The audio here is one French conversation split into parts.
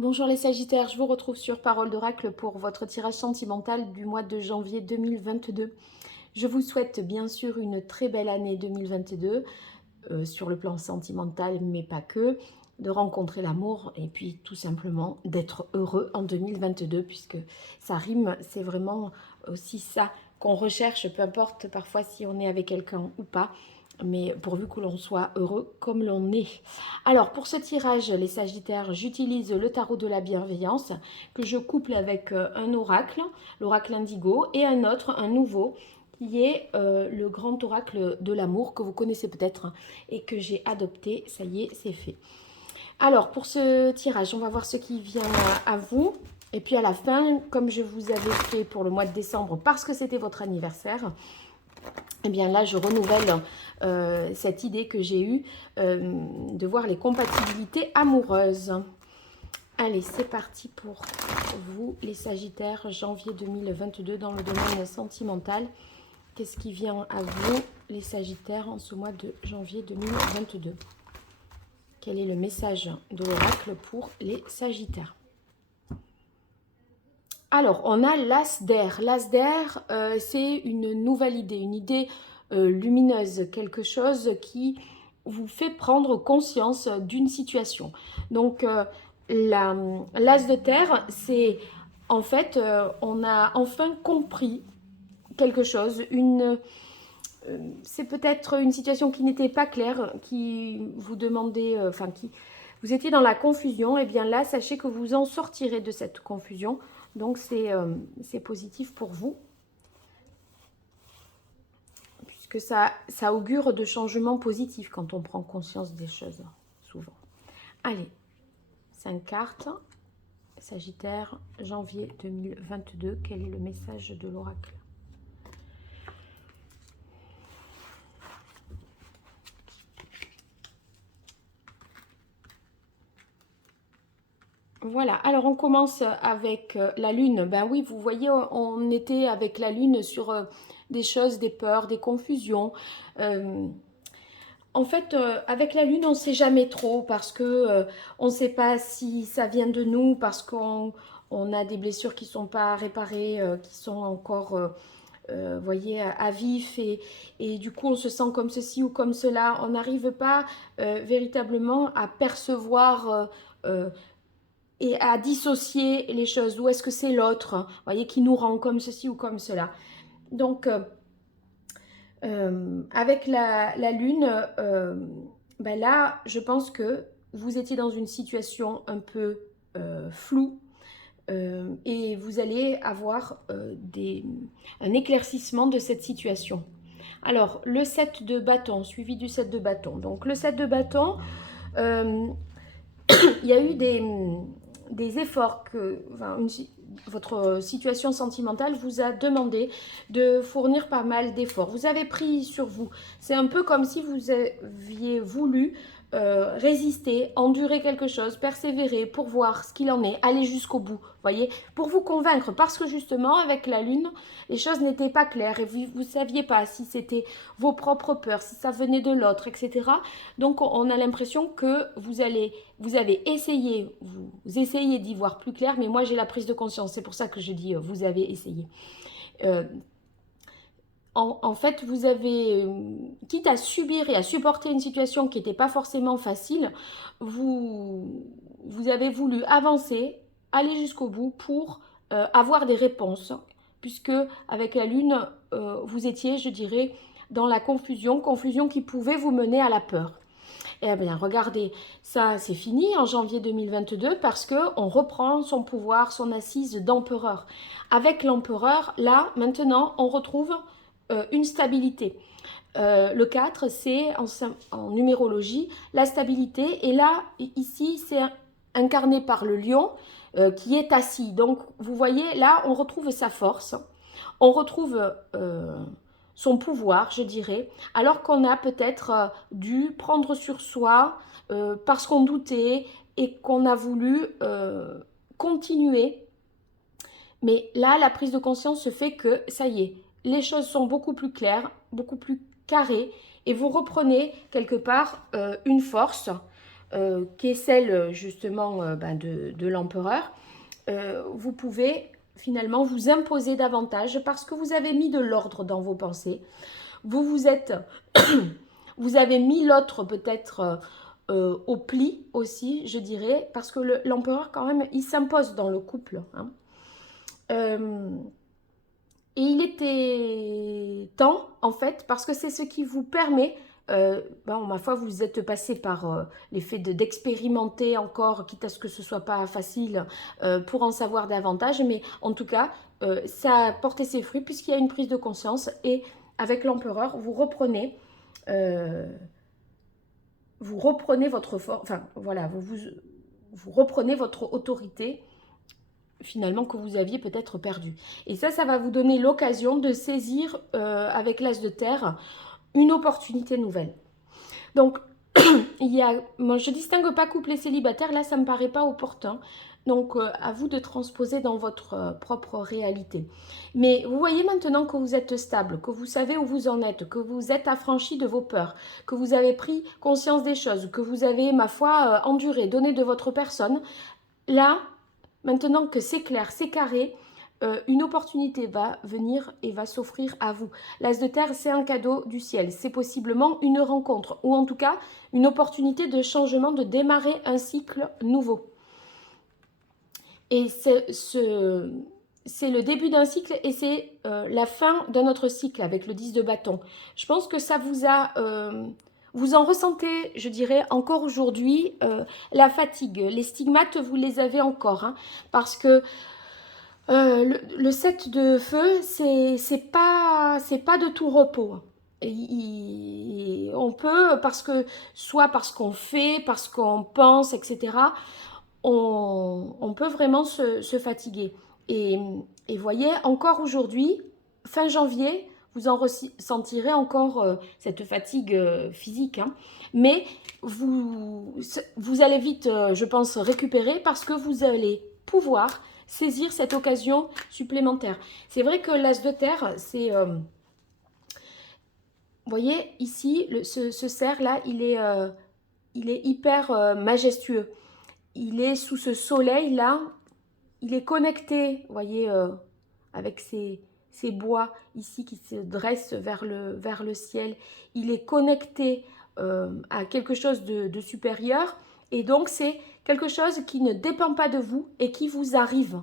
Bonjour les Sagittaires, je vous retrouve sur Parole d'Oracle pour votre tirage sentimental du mois de janvier 2022. Je vous souhaite bien sûr une très belle année 2022 sur le plan sentimental, mais pas que, de rencontrer l'amour et puis tout simplement d'être heureux en 2022 puisque ça rime, c'est vraiment aussi ça qu'on recherche, peu importe parfois si on est avec quelqu'un ou pas, mais pourvu que l'on soit heureux comme l'on est. Alors pour ce tirage, les Sagittaires, j'utilise le tarot de la bienveillance que je couple avec un oracle, l'oracle indigo, et un autre, un nouveau, qui est le grand oracle de l'amour que vous connaissez peut-être et que j'ai adopté. Ça y est, c'est fait. Alors pour ce tirage, on va voir ce qui vient à vous. Et puis à la fin, comme je vous avais fait pour le mois de décembre, parce que c'était votre anniversaire, et bien là, je renouvelle cette idée que j'ai eue de voir les compatibilités amoureuses. Allez, c'est parti pour vous, les Sagittaires, janvier 2022 dans le domaine sentimental. Qu'est-ce qui vient à vous, les Sagittaires, en ce mois de janvier 2022? Quel est le message de l'oracle pour les Sagittaires? Alors, on a l'as d'air. L'as d'air, c'est une nouvelle idée, une idée lumineuse, quelque chose qui vous fait prendre conscience d'une situation. Donc, l'as de terre, c'est en fait, on a enfin compris quelque chose, c'est peut-être une situation qui n'était pas claire, qui vous demandait, qui vous étiez dans la confusion. Et bien là, sachez que vous en sortirez de cette confusion. Donc c'est positif pour vous, puisque ça augure de changements positifs quand on prend conscience des choses, souvent. Allez, 5 cartes. Sagittaire, janvier 2022, quel est le message de l'oracle? Voilà, alors on commence avec la lune. Ben oui, vous voyez, on était avec la lune sur des choses, des peurs, des confusions. En fait, avec la lune, on ne sait jamais trop parce que on ne sait pas si ça vient de nous, parce qu'on a des blessures qui ne sont pas réparées, qui sont encore, voyez, à vif, et du coup, on se sent comme ceci ou comme cela. On n'arrive pas véritablement à percevoir et à dissocier les choses. Où est-ce que c'est l'autre, voyez, qui nous rend comme ceci ou comme cela. Donc, avec la lune, ben là, je pense que vous étiez dans une situation un peu floue, et vous allez avoir un éclaircissement de cette situation. Alors, le 7 de bâton, suivi du 7 de bâton. Donc, le 7 de bâton, il y a eu des efforts votre situation sentimentale vous a demandé de fournir pas mal d'efforts. Vous avez pris sur vous. C'est un peu comme si vous aviez voulu résister, endurer quelque chose, persévérer pour voir ce qu'il en est, aller jusqu'au bout, voyez, pour vous convaincre, parce que justement, avec la lune, les choses n'étaient pas claires et vous ne saviez pas si c'était vos propres peurs, si ça venait de l'autre, etc. Donc, on a l'impression que vous avez essayé, vous essayez d'y voir plus clair, mais moi, j'ai la prise de conscience. C'est pour ça que je dis vous avez essayé. En fait, vous avez, quitte à subir et à supporter une situation qui n'était pas forcément facile, vous avez voulu avancer, aller jusqu'au bout pour avoir des réponses, puisque avec la lune, vous étiez, je dirais, dans la confusion qui pouvait vous mener à la peur. Eh bien, regardez, ça c'est fini en janvier 2022 parce qu'on reprend son pouvoir, son assise d'empereur. Avec l'empereur, là, maintenant, on retrouve une stabilité. Le 4, c'est en numérologie la stabilité. Et là, ici, c'est incarné par le lion qui est assis. Donc, vous voyez, là, on retrouve sa force. On retrouve son pouvoir, je dirais, alors qu'on a peut-être dû prendre sur soi parce qu'on doutait et qu'on a voulu continuer. Mais là, la prise de conscience se fait que ça y est, les choses sont beaucoup plus claires, beaucoup plus carrées, et vous reprenez quelque part une force qui est celle justement ben, de l'empereur, vous pouvez finalement vous imposer davantage parce que vous avez mis de l'ordre dans vos pensées. Vous avez mis l'autre peut-être au pli aussi, je dirais, parce que l'empereur quand même, il s'impose dans le couple. Hein. Et il était temps, en fait, parce que c'est ce qui vous permet, bon, ma foi, vous êtes passé par l'effet d'expérimenter encore, quitte à ce que ce ne soit pas facile, pour en savoir davantage, mais en tout cas, ça a porté ses fruits puisqu'il y a une prise de conscience, et avec l'empereur, vous reprenez votre force, enfin, voilà, vous reprenez votre autorité, finalement, que vous aviez peut-être perdu. Et ça va vous donner l'occasion de saisir, avec l'as de terre, une opportunité nouvelle. Donc, moi, je ne distingue pas couple et célibataire, là, ça ne me paraît pas opportun. Donc, à vous de transposer dans votre propre réalité. Mais vous voyez maintenant que vous êtes stable, que vous savez où vous en êtes, que vous êtes affranchi de vos peurs, que vous avez pris conscience des choses, que vous avez, ma foi, enduré, donné de votre personne. Là, maintenant que c'est clair, c'est carré, une opportunité va venir et va s'offrir à vous. L'as de terre, c'est un cadeau du ciel. C'est possiblement une rencontre, ou en tout cas une opportunité de changement, de démarrer un cycle nouveau. Et c'est le début d'un cycle et c'est la fin d'un autre cycle avec le 10 de bâton. Je pense que ça vous a... vous en ressentez, je dirais, encore aujourd'hui, la fatigue. Les stigmates, vous les avez encore. Hein, parce que le 7 de feu, c'est pas de tout repos. On peut, soit parce qu'on fait, parce qu'on pense, etc., on peut vraiment se fatiguer. Et voyez, encore aujourd'hui, fin janvier, vous en ressentirez encore cette fatigue physique. Hein. Mais vous allez vite, je pense, récupérer parce que vous allez pouvoir saisir cette occasion supplémentaire. C'est vrai que l'as de terre, c'est... vous voyez, ici, ce cerf-là, il est hyper majestueux. Il est sous ce soleil-là, il est connecté, vous voyez, avec ces bois ici qui se dressent vers le ciel. Il est connecté à quelque chose de supérieur. Et donc, c'est quelque chose qui ne dépend pas de vous et qui vous arrive.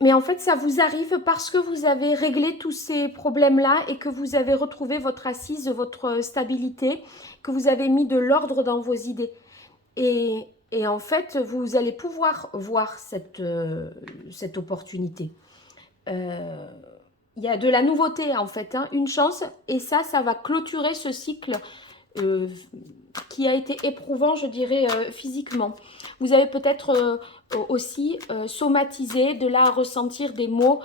Mais en fait, ça vous arrive parce que vous avez réglé tous ces problèmes-là et que vous avez retrouvé votre assise, votre stabilité, que vous avez mis de l'ordre dans vos idées. Et en fait, vous allez pouvoir voir cette opportunité. Il y a de la nouveauté, en fait, hein, une chance. Et ça va clôturer ce cycle qui a été éprouvant, je dirais, physiquement. Vous avez peut-être aussi somatisé, de là à ressentir des maux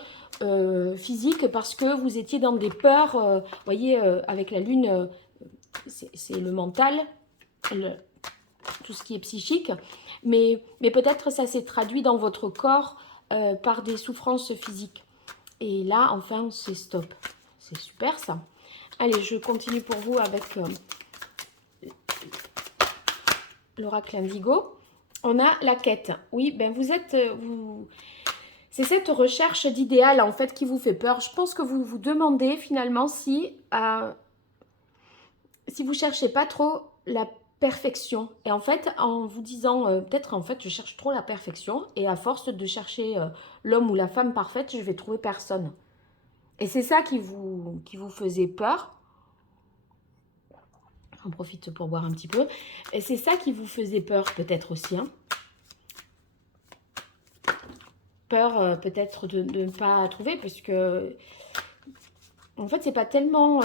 physiques parce que vous étiez dans des peurs. Vous voyez, avec la lune, c'est le mental, tout ce qui est psychique. Mais peut-être ça s'est traduit dans votre corps par des souffrances physiques. Et là, enfin, c'est stop. C'est super, ça. Allez, je continue pour vous avec l'oracle indigo. On a la quête. Oui, ben vous êtes... C'est cette recherche d'idéal, en fait, qui vous fait peur. Je pense que vous vous demandez, finalement, si vous ne cherchez pas trop la perfection. Et en fait, en vous disant, peut-être, en fait, je cherche trop la perfection. Et à force de chercher l'homme ou la femme parfaite, je vais trouver personne. Et c'est ça qui vous faisait peur. J'en profite pour boire un petit peu. Et c'est ça qui vous faisait peur, peut-être aussi. Hein. Peur, peut-être, de ne pas trouver, parce que, en fait, c'est pas tellement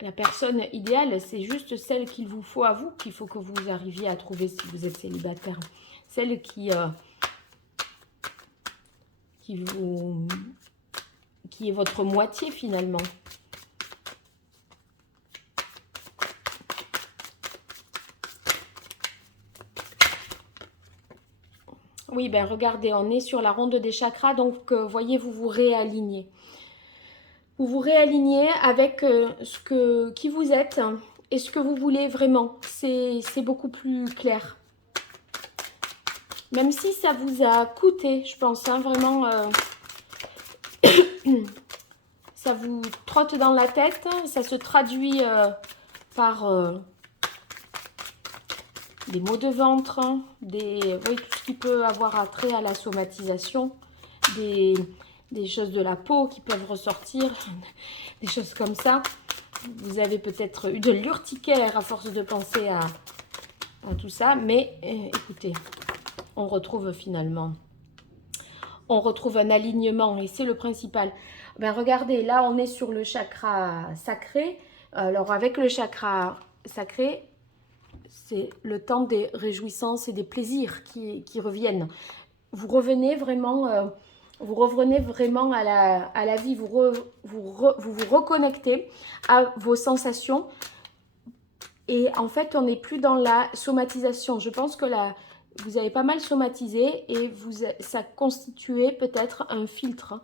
la personne idéale, c'est juste celle qu'il vous faut à vous, qu'il faut que vous arriviez à trouver si vous êtes célibataire. Celle qui est votre moitié, finalement. Oui, ben regardez, on est sur la ronde des chakras, donc voyez, vous vous réalignez. Vous vous réalignez avec qui vous êtes et ce que vous voulez vraiment. C'est beaucoup plus clair. Même si ça vous a coûté, je pense, hein, vraiment, ça vous trotte dans la tête. Ça se traduit par des maux de ventre, hein, oui, tout ce qui peut avoir attrait à la somatisation, des choses de la peau qui peuvent ressortir, des choses comme ça. Vous avez peut-être eu de l'urticaire à force de penser à tout ça, mais écoutez, on retrouve finalement, on retrouve un alignement et c'est le principal. Ben regardez, là on est sur le chakra sacré. Alors avec le chakra sacré, c'est le temps des réjouissances et des plaisirs qui reviennent. Vous revenez vraiment, à la vie, vous reconnectez à vos sensations. Et en fait, on n'est plus dans la somatisation. Je pense que vous avez pas mal somatisé et ça constituait peut-être un filtre.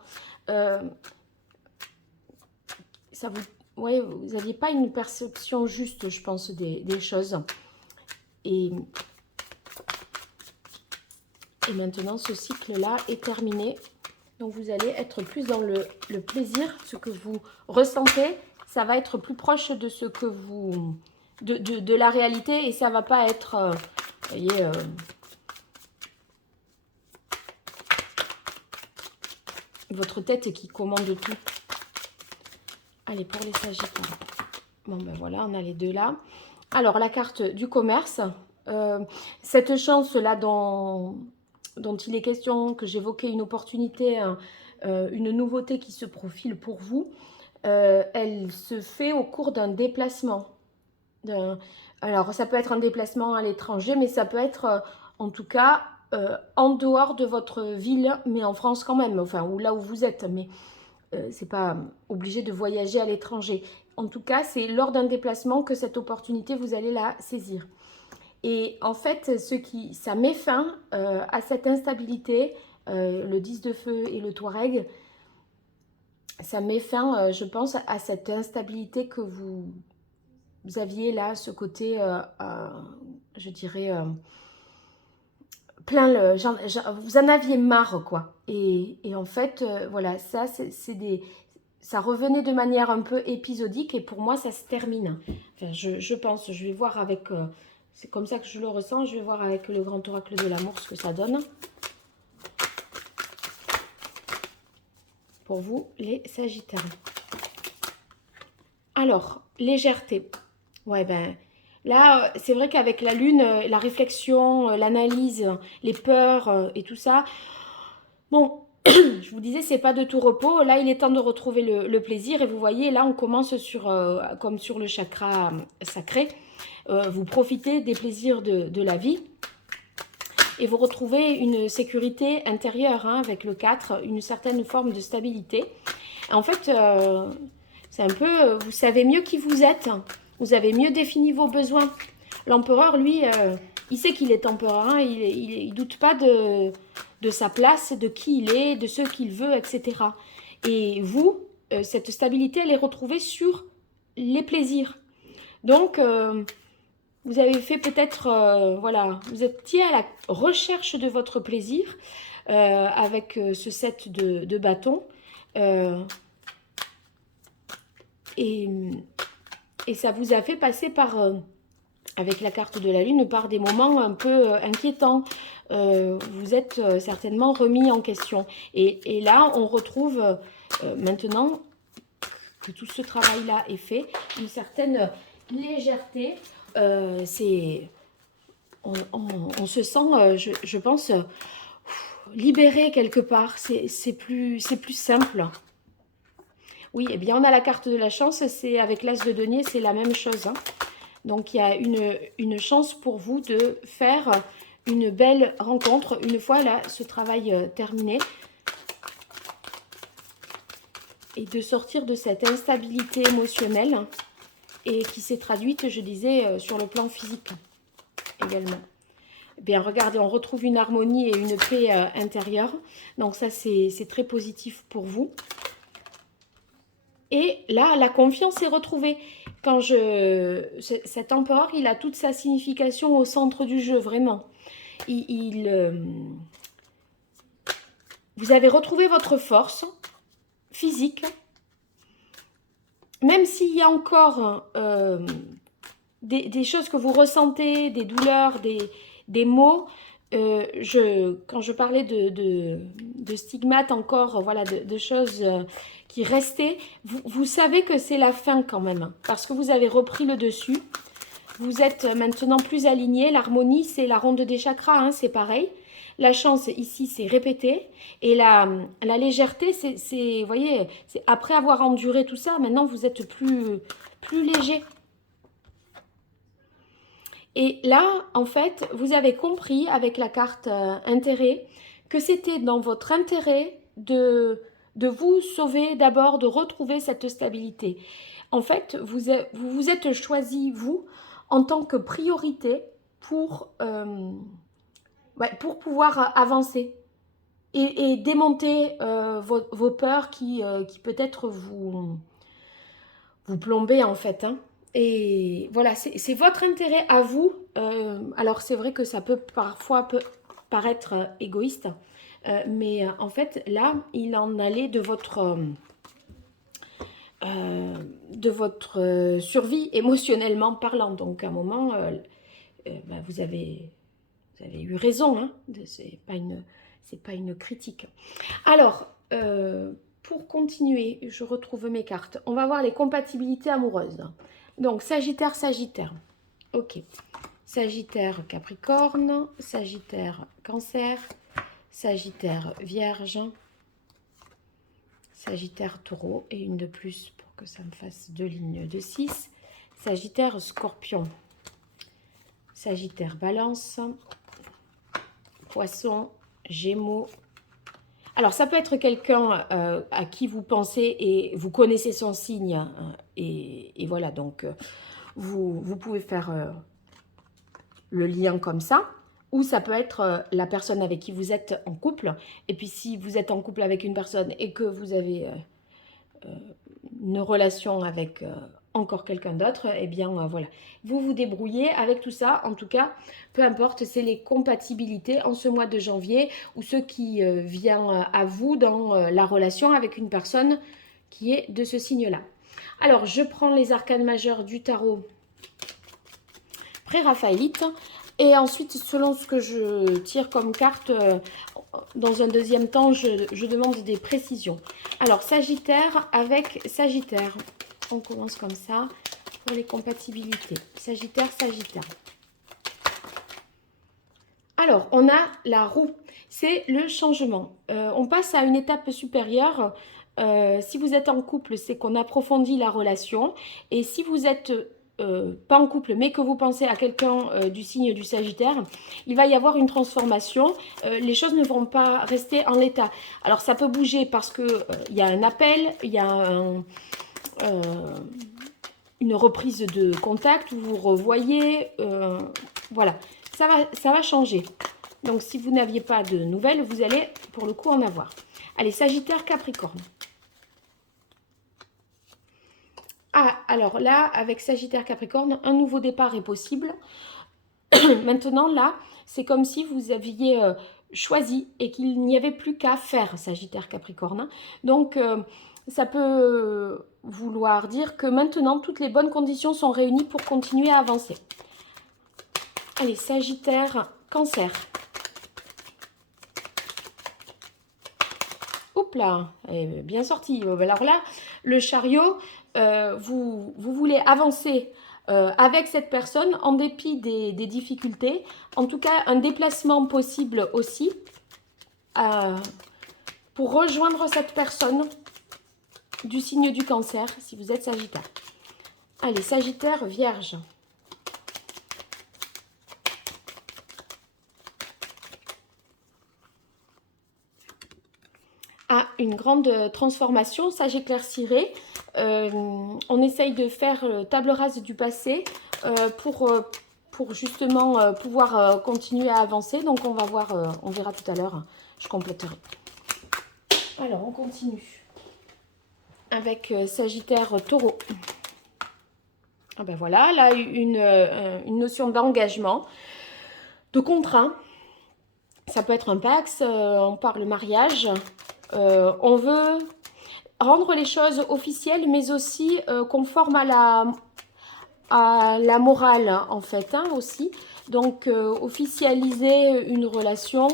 Ouais, vous n'aviez pas une perception juste, je pense, des choses. Et maintenant, ce cycle-là est terminé. Donc, vous allez être plus dans le plaisir. Ce que vous ressentez, ça va être plus proche de ce que vous... de la réalité. Et ça ne va pas être... vous voyez... votre tête qui commande tout. Allez, pour les Sagittaires. Bon, ben voilà, on a les deux là. Alors, la carte du commerce. Cette chance-là dont il est question, que j'évoquais une opportunité, une nouveauté qui se profile pour vous, elle se fait au cours d'un déplacement. Alors, ça peut être un déplacement à l'étranger, mais ça peut être, en tout cas, en dehors de votre ville, mais en France quand même, enfin, ou là où vous êtes, mais c'est pas obligé de voyager à l'étranger. En tout cas, c'est lors d'un déplacement que cette opportunité, vous allez la saisir. Et en fait, ça met fin à cette instabilité, le 10 de feu et le Touareg, ça met fin, je pense, à cette instabilité que vous aviez là, ce côté, je dirais, vous en aviez marre, quoi. Et en fait, voilà, ça, ça revenait de manière un peu épisodique et pour moi, ça se termine. Enfin, je pense, je vais voir avec... c'est comme ça que je le ressens. Je vais voir avec le grand oracle de l'amour ce que ça donne. Pour vous, les Sagittaires. Alors, légèreté. Ouais, ben... Là, c'est vrai qu'avec la lune, la réflexion, l'analyse, les peurs et tout ça... Bon, je vous disais, c'est pas de tout repos. Là, il est temps de retrouver le plaisir. Et vous voyez, là, on commence comme sur le chakra sacré. Vous profitez des plaisirs de la vie. Et vous retrouvez une sécurité intérieure, hein, avec le 4, une certaine forme de stabilité. En fait, c'est un peu, vous savez mieux qui vous êtes. Vous avez mieux défini vos besoins. L'empereur, lui, il sait qu'il est empereur. Hein, il doute pas de sa place, de qui il est, de ce qu'il veut, etc. Et vous, cette stabilité, elle est retrouvée sur les plaisirs. Donc, vous avez fait peut-être, voilà, vous étiez à la recherche de votre plaisir avec ce set de bâtons. Et ça vous a fait passer par, avec la carte de la lune, par des moments un peu inquiétants. Vous êtes certainement remis en question. Et là, on retrouve maintenant que tout ce travail-là est fait, une certaine légèreté. On se sent, je pense, libéré quelque part. C'est plus simple. Oui, eh bien, on a la carte de la chance. C'est avec l'as de denier, c'est la même chose. Hein. Donc, il y a une chance pour vous de faire une belle rencontre une fois là, ce travail terminé. Et de sortir de cette instabilité émotionnelle et qui s'est traduite, je disais, sur le plan physique également. Eh bien, regardez, on retrouve une harmonie et une paix intérieure. Donc ça, c'est très positif pour vous. Et là, la confiance est retrouvée. Cet empereur, il a toute sa signification au centre du jeu, vraiment. Vous avez retrouvé votre force physique, même s'il y a encore des choses que vous ressentez, des douleurs, des maux. Quand je parlais de stigmates encore, voilà, de choses qui restaient, vous savez que c'est la fin quand même, parce que vous avez repris le dessus. Vous êtes maintenant plus aligné. L'harmonie, c'est la ronde des chakras, hein, c'est pareil. La chance, ici, c'est répété. Et la légèreté, vous voyez, c'est après avoir enduré tout ça, maintenant, vous êtes plus léger. Et là, en fait, vous avez compris avec la carte intérêt que c'était dans votre intérêt de vous sauver d'abord, de retrouver cette stabilité. En fait, vous vous êtes choisi, vous, en tant que priorité pour pouvoir avancer et démonter vos peurs qui peut-être vous plombez en fait. Hein. Et voilà, c'est votre intérêt à vous. Alors c'est vrai que ça peut parfois paraître égoïste, mais en fait là, il en allait de votre survie émotionnellement parlant. Donc à un moment, vous avez eu raison. Hein, c'est pas une critique. Alors, pour continuer, je retrouve mes cartes. On va voir les compatibilités amoureuses. Donc, Sagittaire, Sagittaire. Ok. Sagittaire, Capricorne. Sagittaire, Cancer. Sagittaire, Vierge. Sagittaire, Taureau. Et une de plus pour que ça me fasse 2 lignes de 6. Sagittaire, Scorpion. Sagittaire, Balance. Poisson, Gémeaux. Alors, ça peut être quelqu'un à qui vous pensez et vous connaissez son signe. Et voilà, donc vous pouvez faire le lien comme ça. Ou ça peut être la personne avec qui vous êtes en couple. Et puis, si vous êtes en couple avec une personne et que vous avez une relation avec encore quelqu'un d'autre, eh bien, voilà. Vous vous débrouillez avec tout ça. En tout cas, peu importe, c'est les compatibilités en ce mois de janvier ou ce qui vient à vous dans la relation avec une personne qui est de ce signe-là. Alors, je prends les arcanes majeurs du tarot pré-raphaélite. Et ensuite, selon ce que je tire comme carte, dans un deuxième temps, je demande des précisions. Alors, Sagittaire avec Sagittaire. On commence comme ça pour les compatibilités. Sagittaire, Sagittaire. Alors, on a la roue. C'est le changement. On passe à une étape supérieure. Si vous êtes en couple, c'est qu'on approfondit la relation. Et si vous êtes pas en couple, mais que vous pensez à quelqu'un du signe du Sagittaire, il va y avoir une transformation. Les choses ne vont pas rester en l'état. Alors, ça peut bouger parce qu'il y a un appel, il y a une reprise de contact, vous vous revoyez, voilà, ça va changer. Donc, si vous n'aviez pas de nouvelles, vous allez pour le coup en avoir. Allez, Sagittaire, Capricorne. Ah, alors là, avec Sagittaire Capricorne, un nouveau départ est possible. Maintenant, là, c'est comme si vous aviez choisi et qu'il n'y avait plus qu'à faire, Sagittaire Capricorne. Donc, ça peut vouloir dire que maintenant, toutes les bonnes conditions sont réunies pour continuer à avancer. Allez, Sagittaire Cancer. Oups là, bien sorti. Alors là, le chariot... vous voulez avancer avec cette personne en dépit des difficultés. En tout cas, un déplacement possible aussi pour rejoindre cette personne du signe du Cancer, si vous êtes Sagittaire. Allez, Sagittaire, Vierge. Ah, une grande transformation, ça j'éclaircirai. On essaye de faire table rase du passé pour justement pouvoir continuer à avancer. Donc on va voir, on verra tout à l'heure, je compléterai. Alors on continue avec Sagittaire Taureau. Ah ben voilà, là, une notion d'engagement, de contrat. Ça peut être un pax, on parle mariage. On veut rendre les choses officielles, mais aussi conformes à la morale, en fait, hein, aussi. Donc, officialiser une relation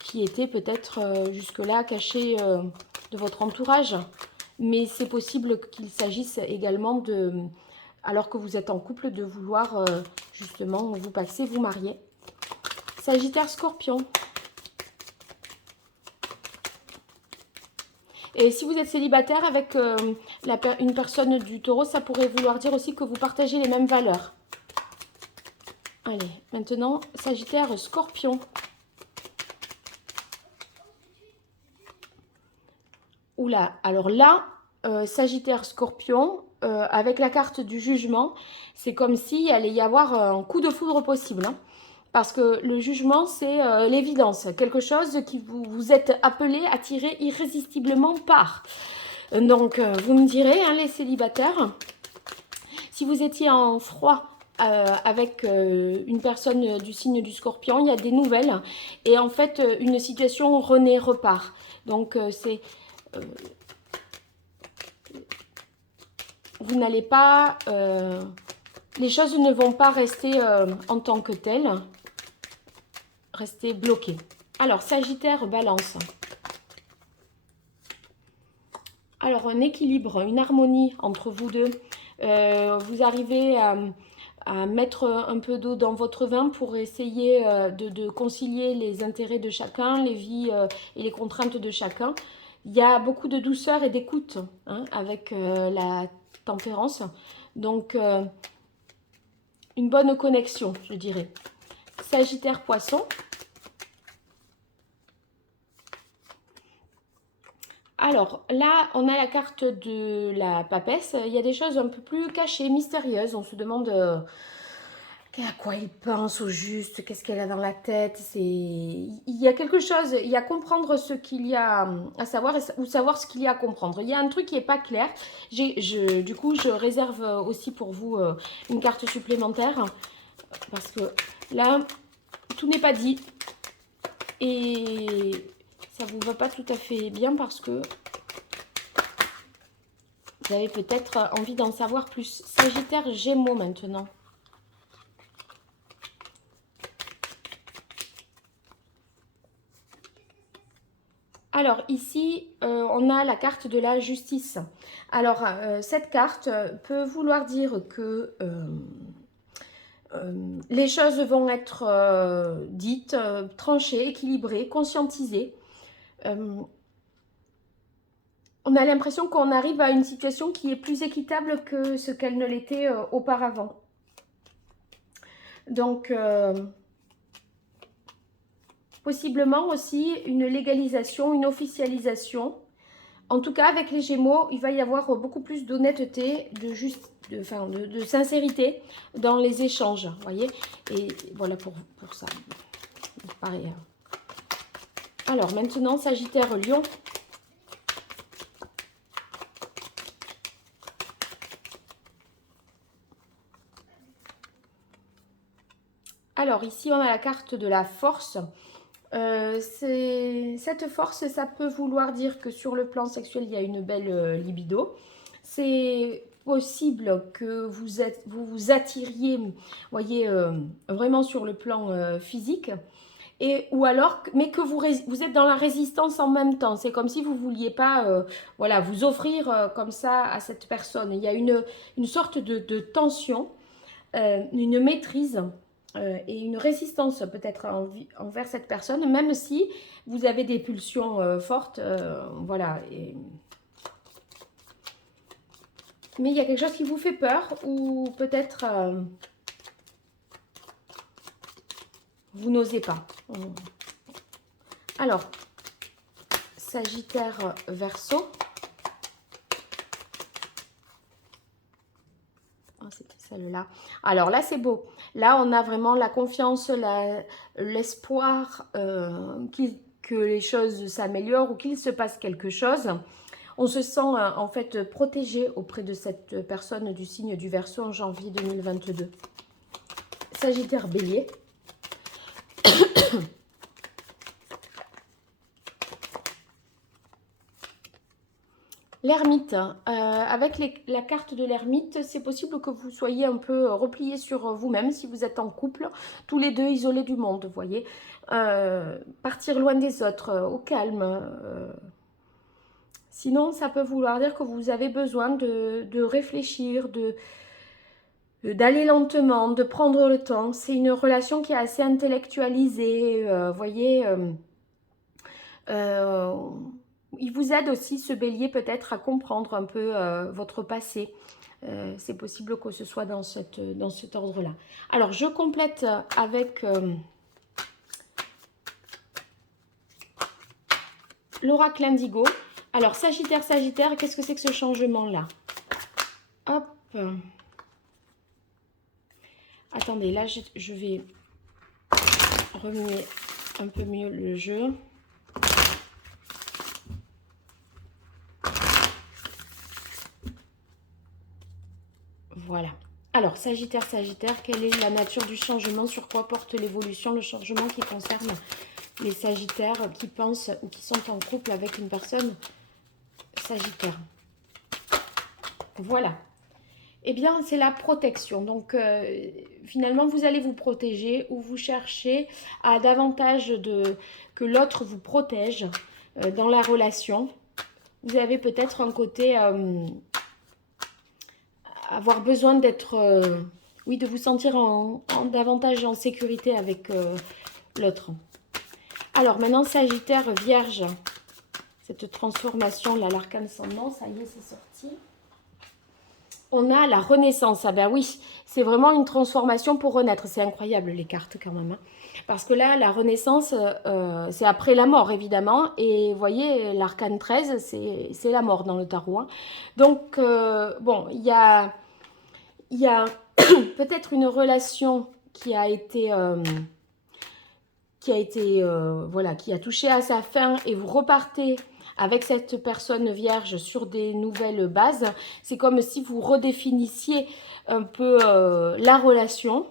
qui était peut-être jusque-là cachée de votre entourage. Mais c'est possible qu'il s'agisse également de, alors que vous êtes en couple, de vouloir justement vous paxer, vous marier. Sagittaire, Scorpion. Et si vous êtes célibataire avec une personne du Taureau, ça pourrait vouloir dire aussi que vous partagez les mêmes valeurs. Allez, maintenant, Sagittaire, Scorpion. Oula, alors là, Sagittaire, Scorpion, avec la carte du jugement, c'est comme s'il allait y avoir un coup de foudre possible. Hein, parce que le jugement, c'est l'évidence. Quelque chose qui vous êtes appelé à tirer irrésistiblement par. Donc, vous me direz, hein, les célibataires, si vous étiez en froid avec une personne du signe du Scorpion, il y a des nouvelles. Et en fait, une situation renaît, repart. Donc, vous n'allez pas... les choses ne vont pas rester en tant que telles, rester bloquées. Alors, Sagittaire, Balance. Alors, un équilibre, une harmonie entre vous deux. Vous arrivez à mettre un peu d'eau dans votre vin pour essayer de concilier les intérêts de chacun, les vies et les contraintes de chacun. Il y a beaucoup de douceur et d'écoute hein, avec la tempérance. Donc, une bonne connexion, je dirais. Sagittaire, Poisson. Alors, là, on a la carte de la papesse. Il y a des choses un peu plus cachées, mystérieuses. On se demande à quoi il pense au juste, qu'est-ce qu'elle a dans la tête. Il y a quelque chose, il y a comprendre ce qu'il y a à savoir ou savoir ce qu'il y a à comprendre. Il y a un truc qui n'est pas clair. Du coup, je réserve aussi pour vous une carte supplémentaire. Parce que là, tout n'est pas dit. Et ça vous va pas tout à fait bien parce que vous avez peut-être envie d'en savoir plus. Sagittaire, Gémeaux maintenant. Alors ici, on a la carte de la justice. Alors, cette carte peut vouloir dire que les choses vont être dites, tranchées, équilibrées, conscientisées. On a l'impression qu'on arrive à une situation qui est plus équitable que ce qu'elle ne l'était auparavant. Donc, possiblement aussi une légalisation, une officialisation. En tout cas, avec les Gémeaux, il va y avoir beaucoup plus d'honnêteté, de sincérité dans les échanges, vous voyez. Et voilà pour ça. Pareil. Alors, maintenant, Sagittaire, Lion. Alors, ici, on a la carte de la force. Cette force, ça peut vouloir dire que sur le plan sexuel, il y a une belle libido. C'est possible que vous attiriez, voyez, vraiment sur le plan physique. Ou alors, mais que vous êtes dans la résistance en même temps. C'est comme si vous ne vouliez pas voilà, vous offrir comme ça à cette personne. Il y a une sorte de tension, une maîtrise et une résistance peut-être envers cette personne, même si vous avez des pulsions fortes. Voilà. Mais il y a quelque chose qui vous fait peur ou peut-être vous n'osez pas. Alors, Sagittaire, Verseau. Oh, c'était celle-là. Alors là, c'est beau. Là, on a vraiment la confiance, l'espoir que les choses s'améliorent ou qu'il se passe quelque chose. On se sent en fait protégé auprès de cette personne du signe du Verseau en janvier 2022. Sagittaire Bélier. L'ermite, avec la carte de l'ermite, c'est possible que vous soyez un peu replié sur vous-même si vous êtes en couple, tous les deux isolés du monde, vous voyez. Partir loin des autres, au calme. Sinon, ça peut vouloir dire que vous avez besoin de réfléchir, d'aller lentement, de prendre le temps. C'est une relation qui est assez intellectualisée, vous voyez. Il vous aide aussi, ce bélier, peut-être à comprendre un peu votre passé. C'est possible que ce soit dans cet ordre-là. Alors, je complète avec l'oracle indigo. Alors, Sagittaire, Sagittaire, qu'est-ce que c'est que ce changement-là? Hop. Attendez, là, je vais remuer un peu mieux le jeu. Voilà. Alors, Sagittaire, Sagittaire, quelle est la nature du changement? Sur quoi porte l'évolution, le changement qui concerne les Sagittaires qui pensent ou qui sont en couple avec une personne Sagittaire? Voilà. Eh bien, c'est la protection. Donc, finalement, vous allez vous protéger ou vous cherchez à davantage que l'autre vous protège dans la relation. Vous avez peut-être un côté... avoir besoin d'être, oui, de vous sentir davantage en sécurité avec l'autre. Alors maintenant, Sagittaire, Vierge, cette transformation-là, l'arcane sans nom, ça y est, c'est sorti. On a la renaissance. Ah ben oui, c'est vraiment une transformation pour renaître. C'est incroyable les cartes quand même. Hein. Parce que là, la renaissance, c'est après la mort évidemment. Et vous voyez, l'arcane 13, c'est la mort dans le tarot. Hein. Donc, bon, il y a peut-être une relation qui a été... voilà, qui a touché à sa fin et vous repartez avec cette personne vierge sur des nouvelles bases. C'est comme si vous redéfinissiez un peu la relation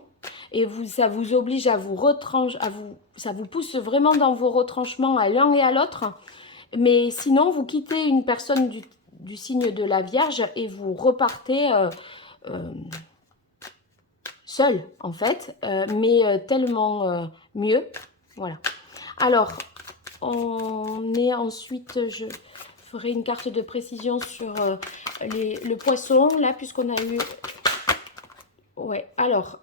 et ça vous oblige à vous retrancher, ça vous pousse vraiment dans vos retranchements à l'un et à l'autre. Mais sinon, vous quittez une personne du signe de la Vierge et vous repartez seul en fait, mais tellement mieux. Voilà. Alors, on est ensuite, je ferai une carte de précision sur le poisson, là, puisqu'on a eu... Ouais, alors,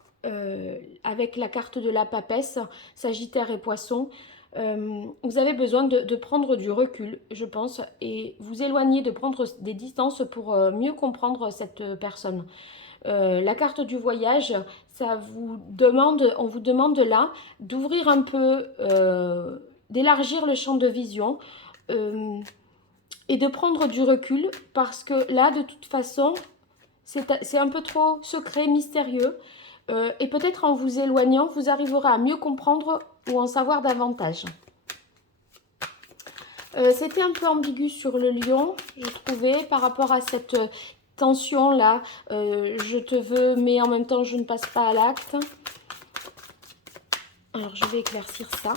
avec la carte de la papesse, Sagittaire et Poisson, vous avez besoin de prendre du recul, je pense, et vous éloigner, de prendre des distances pour mieux comprendre cette personne. La carte du voyage, ça vous demande, on vous demande là d'ouvrir un peu, d'élargir le champ de vision et de prendre du recul parce que là, de toute façon, c'est un peu trop secret, mystérieux et peut-être en vous éloignant, vous arriverez à mieux comprendre ou en savoir davantage. C'était un peu ambigu sur le lion, je trouvais, par rapport à cette tension là, je te veux mais en même temps je ne passe pas à l'acte. Alors je vais éclaircir ça.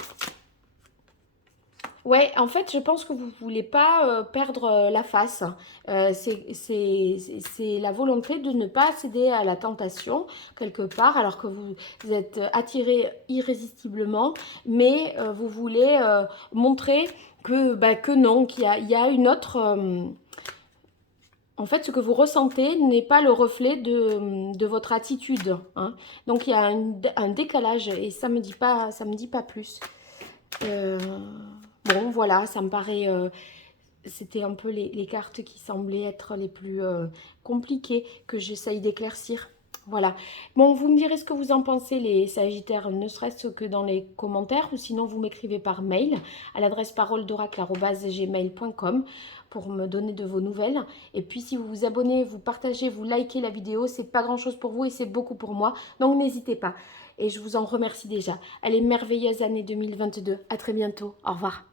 Ouais, en fait je pense que vous ne voulez pas perdre la face. C'est la volonté de ne pas céder à la tentation quelque part alors que vous êtes attiré irrésistiblement, mais vous voulez montrer que non, qu'il y a une autre... En fait, ce que vous ressentez n'est pas le reflet de votre attitude. Hein. Donc, il y a un décalage et ça me dit pas plus. Bon, voilà, ça me paraît... C'était un peu les cartes qui semblaient être les plus compliquées que j'essaye d'éclaircir. Voilà. Bon, vous me direz ce que vous en pensez, les Sagittaires, ne serait-ce que dans les commentaires, ou sinon vous m'écrivez par mail à l'adresse paroledoracle@gmail.com pour me donner de vos nouvelles. Et puis, si vous vous abonnez, vous partagez, vous likez la vidéo, c'est pas grand-chose pour vous et c'est beaucoup pour moi. Donc, n'hésitez pas. Et je vous en remercie déjà. Allez, merveilleuse année 2022. À très bientôt. Au revoir.